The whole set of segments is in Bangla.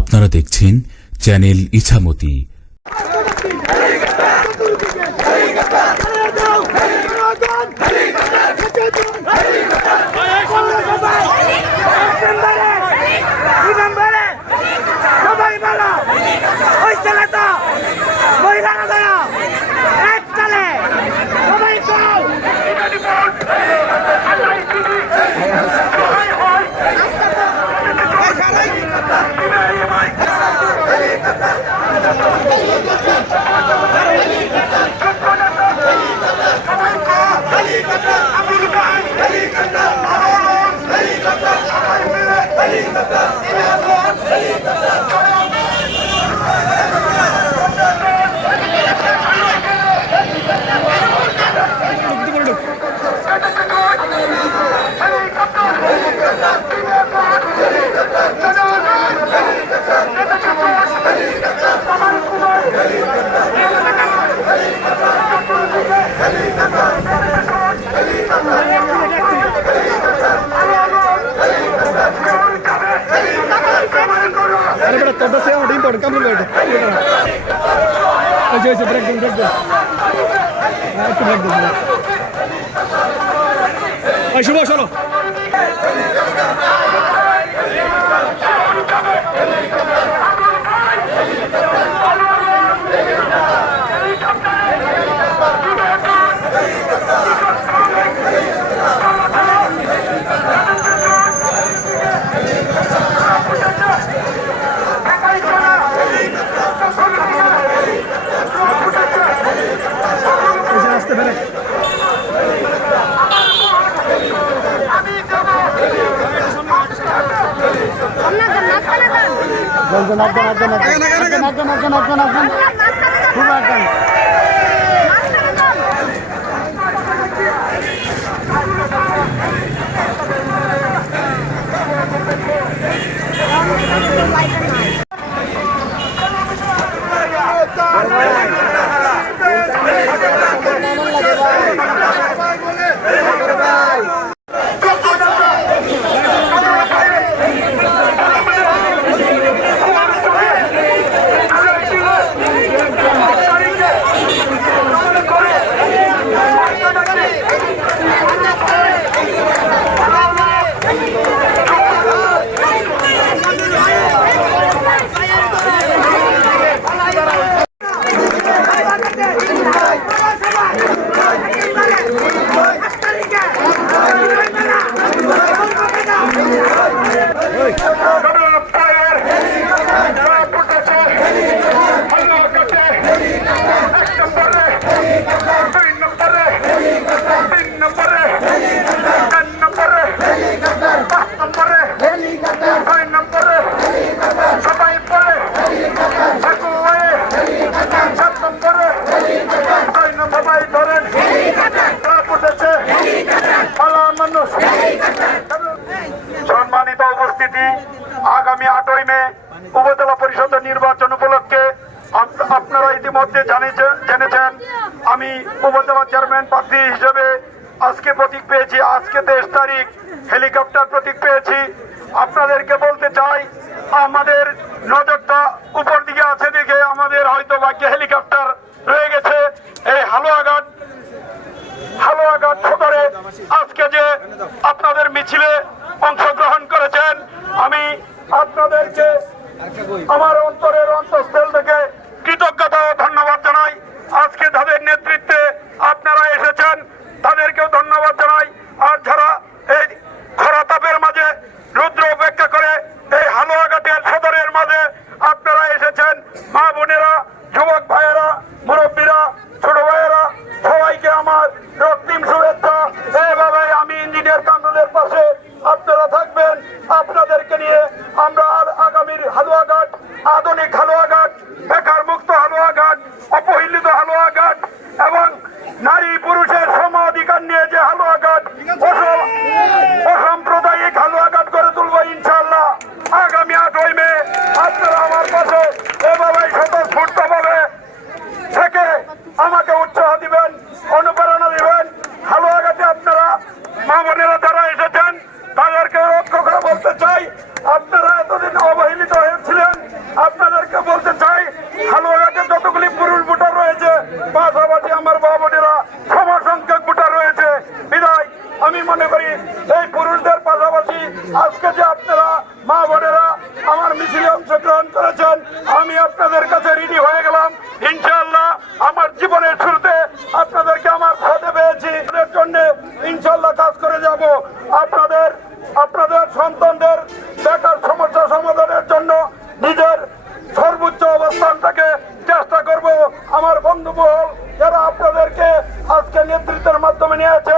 আপনারা দেখছেন চ্যানেল ইছামতি। కంప్లీట్ కంప్లీట్ చేసి బ్రేక్ బ్రేక్ బ్రేక్ బ్రేక్ శుభ জলদি একজন একজন একজন একজন একজন একজন একজন খুব নাচবেন সম্মানিত উপস্থিতি, আগামী আটই মে উপজেলা পরিষদের নির্বাচন উপলক্ষে আপ- আপনারা ইতিমধ্যে জেনেছেন, আমি উপজেলা চেয়ারম্যান প্রার্থী হিসেবে আজকে প্রতীক পেয়েছি, আজকে তেইশ তারিখ হেলিকপ্টার প্রতীক পেয়েছি। আপনাদেরকে বলতে চাই, আমাদের নজরটা উপর দিকে আছে দেখে আমাদের হয়তো ভাগ্যে হেলিকপ্টার রয়ে গেছে। এই হালুয়াঘাট হালুয়াঘাট সদরে আজকে যে আপনাদের মিছিলে অংশগ্রহণ করেছেন আমি আপনাদেরকে আমার অন্তরের অন্তঃস্থল আজকে যে আপনারা মা বোনেরা আমার মিছিলে অংশগ্রহণ করেছেন, আমি আপনাদের কাছে রেডি হয়ে গেলাম। ইনশাল্লাহ আমার জীবনের শুরুতে আপনাদেরকে আমার সাথে পেয়েছি। জন্য ইনশাল্লাহ কাজ করে যাব। আপনাদের আপনাদের সন্তানদের বেকার সমস্যা সমাধানের জন্য নিজের সর্বোচ্চ অবস্থানটাকে চেষ্টা করব। আমার বন্ধু বহল যারা আপনাদেরকে আজকে নেতৃত্বের মাধ্যমে নিয়েছে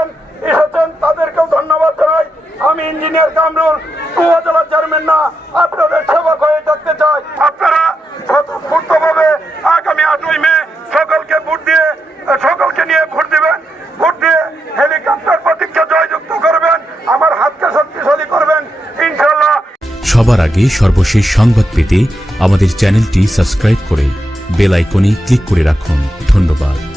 চেয়ারম্যান না। আপনাদের সেবক হয়ে থাকতে চাই। আপনারা স্বতঃস্ফূর্তভাবে আগামী আটই মে সকলকে ভোট দিয়ে, সকলকে নিয়ে ভোট দিবেন। ভোট দিয়ে হেলিকপ্টার প্রতীককে জয়যুক্ত করবেন। আমার হাতকে শক্তিশালী করবেন। ইনশাল্লাহ সবার আগে সর্বশেষ সংবাদ পেতে আমাদের চ্যানেলটি সাবস্ক্রাইব করে বেল আইকনে ক্লিক করে রাখুন। ধন্যবাদ।